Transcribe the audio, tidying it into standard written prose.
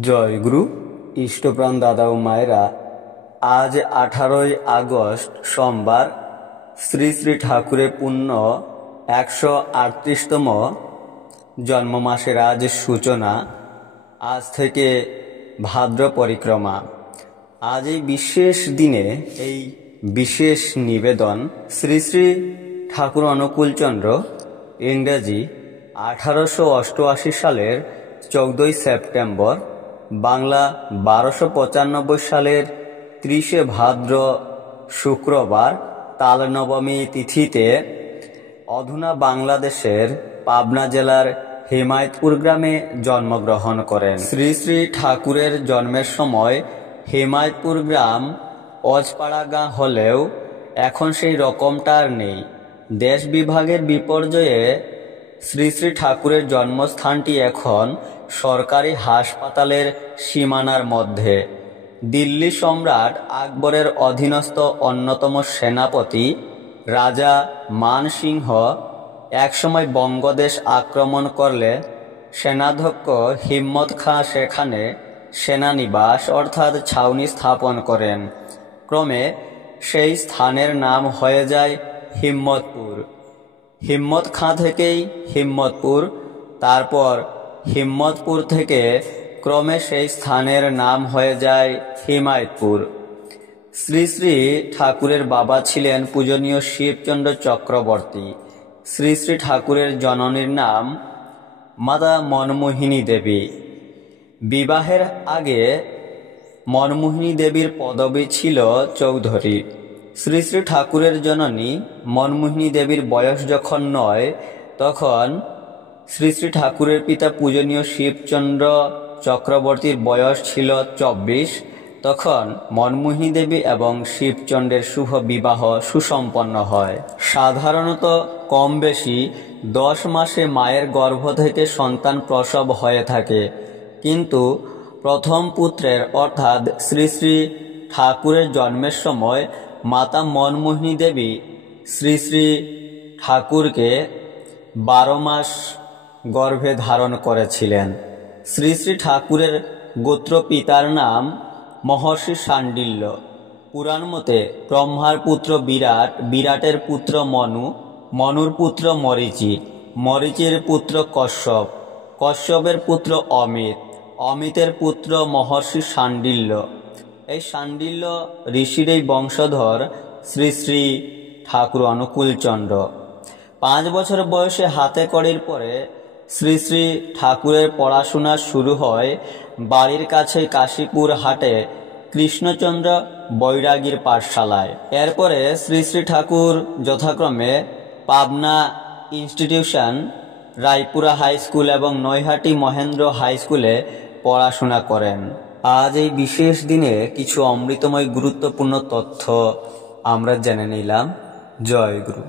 জয়গুরু ইষ্টপ্রাণ দাদা ও মায়েরা, আজ 18ই আগস্ট সোমবার শ্রী শ্রী ঠাকুরের পুণ্য 138তম জন্ম মাসের আজ সূচনা। আজ থেকে ভাদ্র পরিক্রমা। আজ এই বিশেষ দিনে এই বিশেষ নিবেদন শ্রী শ্রী ঠাকুর অনুকূলচন্দ্র ইংরেজি 1888 সালের 14ই সেপ্টেম্বর, বাংলা 1295 সালের 30শে ভাদ্র শুক্রবার তাল নবমী তিথিতে অধুনা বাংলাদেশের পাবনা জেলার হেমায়তপুর গ্রামে জন্মগ্রহণ করেন। শ্রী শ্রী ঠাকুরের জন্মের সময় হেমায়তপুর গ্রাম অজপাড়া গাঁ হলেও এখন সেই রকমটা আর নেই। দেশ বিভাগের বিপর্যয়ে শ্রী শ্রী ঠাকুরের জন্মস্থানটি এখন সরকারি হাসপাতালের সীমানার মধ্যে। দিল্লি সম্রাট আকবরের অধীনস্থ অন্যতম সেনাপতি রাজা মান সিংহ একসময় বঙ্গদেশ আক্রমণ করলে সেনাধ্যক্ষ হিম্মত খাঁ সেখানে সেনানিবাস অর্থাৎ ছাউনি স্থাপন করেন। ক্রমে সেই স্থানের নাম হয়ে যায় হিম্মতপুর। হিম্মত খাঁ থেকেই হিম্মতপুর, তারপর হিম্মতপুর থেকে ক্রমে সেই স্থানের নাম হয়ে যায় হিমায়তপুর। শ্রী শ্রী ঠাকুরের বাবা ছিলেন পূজনীয় শিবচন্দ্র চক্রবর্তী। শ্রী শ্রী ঠাকুরের জননীর নাম মাতা মনমোহিনী দেবী। বিবাহের আগে মনমোহিনী দেবীর পদবী ছিল চৌধুরী। শ্রী শ্রী ঠাকুরের জননী মনমোহিনী দেবীর বয়স যখন 9, তখন শ্রী শ্রী ঠাকুরের পিতা পূজনীয় শিবচন্দ্র চক্রবর্তীর বয়স ছিল 24। তখন মনমোহিনী দেবী এবং শিবচন্দ্রের শুভ বিবাহ সুসম্পন্ন হয়। সাধারণত কম বেশি 10 মাসে মায়ের গর্ভ থেকে সন্তান প্রসব হয়ে থাকে, কিন্তু প্রথম পুত্রের অর্থাৎ শ্রী শ্রী ঠাকুরের জন্মের সময় মাতা মনমোহিনী দেবী শ্রী শ্রী ঠাকুরকে 12 মাস গর্ভে ধারণ করেছিলেন। শ্রী শ্রী ঠাকুরের গোত্র পিতার নাম মহর্ষি শাণ্ডিল্য। পুরাণ মতে ব্রহ্মার পুত্র বিরাট, বিরাটের পুত্র মনু, মনুর পুত্র মরীচি, মরীচির পুত্র কশ্যপ, কশ্যপের পুত্র অমিত, অমিতের পুত্র মহর্ষি শাণ্ডিল্য। এই শাণ্ডিল্য ঋষির এই বংশধর শ্রী শ্রী ঠাকুর অনুকূলচন্দ্র। 5 বছর বয়সে হাতে কড়ির পরে শ্রী শ্রী ঠাকুরের পড়াশোনা শুরু হয় বাড়ির কাছে কাশীপুর হাটে কৃষ্ণচন্দ্র বৈরাগীর পাঠশালায়। এরপরে শ্রী শ্রী ঠাকুর যথাক্রমে Pabna institution, Raipura high school এবং নৈহাটি মহেন্দ্র হাই স্কুলে পড়াশোনা করেন। আজ এই বিশেষ দিনে কিছু অমৃতময় গুরুত্বপূর্ণ তথ্য আমরা জেনে নিলাম। জয় গুরু।